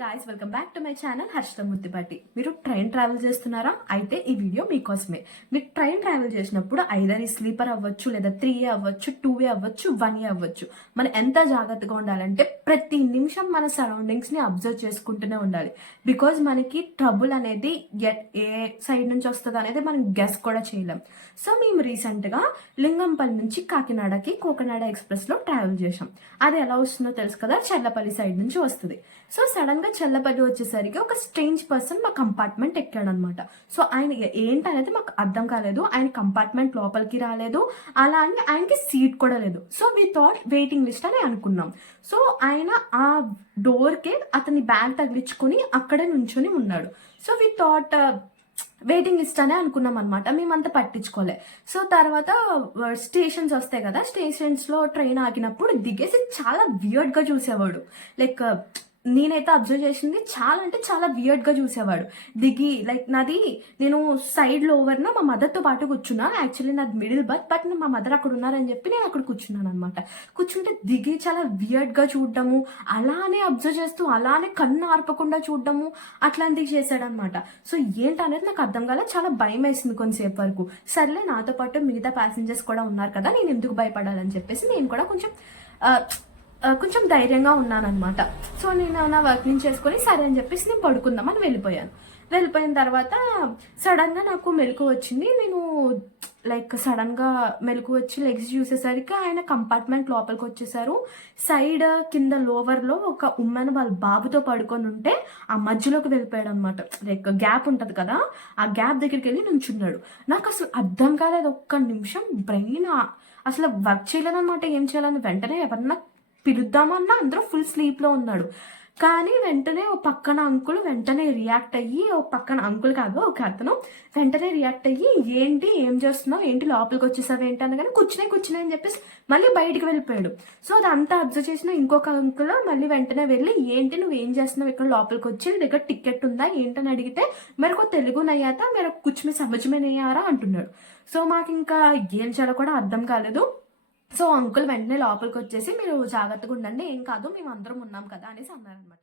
Guys, welcome back to my channel Harshitha Muthipati. మీరు train travel చేస్తున్నారా? అయితే ఈ వీడియో మీకోసమే. మీరు ట్రైన్ ట్రావెల్ చేసినప్పుడు ఐదర్ ఈ స్లీపర్ అవ్వచ్చు, లేదా 3A అవ్వచ్చు, 2A అవ్వచ్చు, 1A అవ్వచ్చు. మనం ఎంత జాగ్రత్తగా ఉండాలంటే ప్రతి నిమిషం మన సరౌండింగ్స్ ని అబ్జర్వ్ చేసుకుంటూనే ఉండాలి. బికాజ్ మనకి ట్రబుల్ అనేది ఏ సైడ్ నుంచి వస్తుంది అనేది మనం గెస్ కూడా చేయలేం. సో మేము రీసెంట్ గా లింగంపల్లి నుంచి కాకినాడకి కోకనాడ ఎక్స్ప్రెస్ లో ట్రావెల్ చేసాం. అది ఎలా వస్తుందో తెలుసు కదా, చెల్లపల్లి సైడ్ నుంచి వస్తుంది. సో సడన్ గా చెల్లపల్లి వచ్చేసరికి ఒక స్ట్రేంజ్ పర్సన్ మా కంపార్ట్మెంట్ ఎక్కాడనమాట. సో ఆయన ఏంటనేది మాకు అర్థం కాలేదు. ఆయన కంపార్ట్మెంట్ లోపలికి రాలేదు, అలా అని ఆయనకి సీట్ కూడా లేదు. So we thought waiting list అని అనుకున్నాం. సో ఆయన ఆ డోర్కే అతని బ్యాగ్ తగిలించుకుని అక్కడే నుంచొని ఉన్నాడు. So we thought waiting list అనే అనుకున్నాం అనమాట. మేమంతా పట్టించుకోలే. సో తర్వాత స్టేషన్స్ వస్తాయి కదా, స్టేషన్స్ లో ట్రైన్ ఆగినప్పుడు దిగేసి చాలా వియర్డ్ గా చూసేవాడు. లైక్ నేనైతే అబ్జర్వ్ చేసింది చాలా అంటే చాలా వియర్డ్ గా చూసేవాడు. దిగి లైక్ నేను సైడ్ లో ఓవర్ మా మదర్ తో పాటు కూర్చున్నా. యాక్చువల్లీ నాది మిడిల్ బర్త్, బట్ మా మదర్ అక్కడ ఉన్నారని చెప్పి నేను అక్కడ కూర్చున్నాను అనమాట. కూర్చుంటే దిగి చాలా వియర్డ్ గా చూడడము, అలానే అబ్జర్వ్ చేస్తూ అలానే కన్ను ఆర్పకుండా చూడడము, అట్లాంటివి చేశాడనమాట. సో ఏంటనేది నాకు అర్థం కాలే, చాలా భయం వేసింది కొంతసేపు వరకు. సర్లే, నాతో పాటు మిగతా ప్యాసింజర్స్ కూడా ఉన్నారు కదా, నేను ఎందుకు భయపడాలని చెప్పేసి నేను కూడా కొంచెం ధైర్యంగా ఉన్నానమాట. సో నేను నా వర్క్ నుంచి చేసుకొని సరే అని చెప్పేసి నేను పడుకుందామని వెళ్ళిపోయిన తర్వాత సడన్ గా నాకు మెలకు వచ్చింది. నేను సడన్ గా మెలకు వచ్చి లెగ్స్ చూసేసరికి ఆయన కంపార్ట్మెంట్ లోపలికి వచ్చేసారు. సైడ్ కింద లోవర్ లో ఒక ఉమెన్ వాళ్ళ బాబుతో పడుకొని ఉంటే ఆ మధ్యలోకి వెళ్ళిపోయాడు అనమాట. గ్యాప్ ఉంటది కదా, ఆ గ్యాప్ దగ్గరికి వెళ్ళి నుంచున్నాడు. నాకు అసలు అర్థం కాలేదు. ఒక్క నిమిషం బ్రెయిన్ అసలు వర్క్ చేయలేదన్నమాట. ఏం చేయాలని వెంటనే ఎవరన్నా పిలుద్దామన్నా అందరూ ఫుల్ స్లీప్ లో ఉన్నాడు. కానీ వెంటనే ఓ పక్కన అంకుల్ వెంటనే రియాక్ట్ అయ్యి, ఓ పక్కన అంకుల్ కాదు ఒక అతను వెంటనే రియాక్ట్ అయ్యి, ఏంటి ఏం చేస్తున్నావు, ఏంటి లోపలికి వచ్చేసావు ఏంటి అనగానే కూర్చునే అని చెప్పేసి మళ్ళీ బయటికి వెళ్ళిపోయాడు. సో అదంతా అబ్జర్వ్ చేసిన ఇంకొక అంకుల్ మళ్ళీ వెంటనే వెళ్ళి, ఏంటి నువ్వు ఏం చేస్తున్నావు ఇక్కడ లోపలికి వచ్చి, నీ దగ్గర టికెట్ ఉందా ఏంటని అడిగితే, మేరకు తెలుగు నయ్యాత మీరు కుచ్ మే సమజ్ మే నహీ ఆ రహా అంటున్నాడు. సో మాకు ఇంకా ఏం చేయాలో కూడా అర్థం కాలేదు. సో అంకుల్ వెంటనే లోపలికి వచ్చేసి, మీరు జాగ్రత్తగా ఉండండి, ఏం కాదు, మేము అందరం ఉన్నాం కదా అనేసి అన్నారనమాట.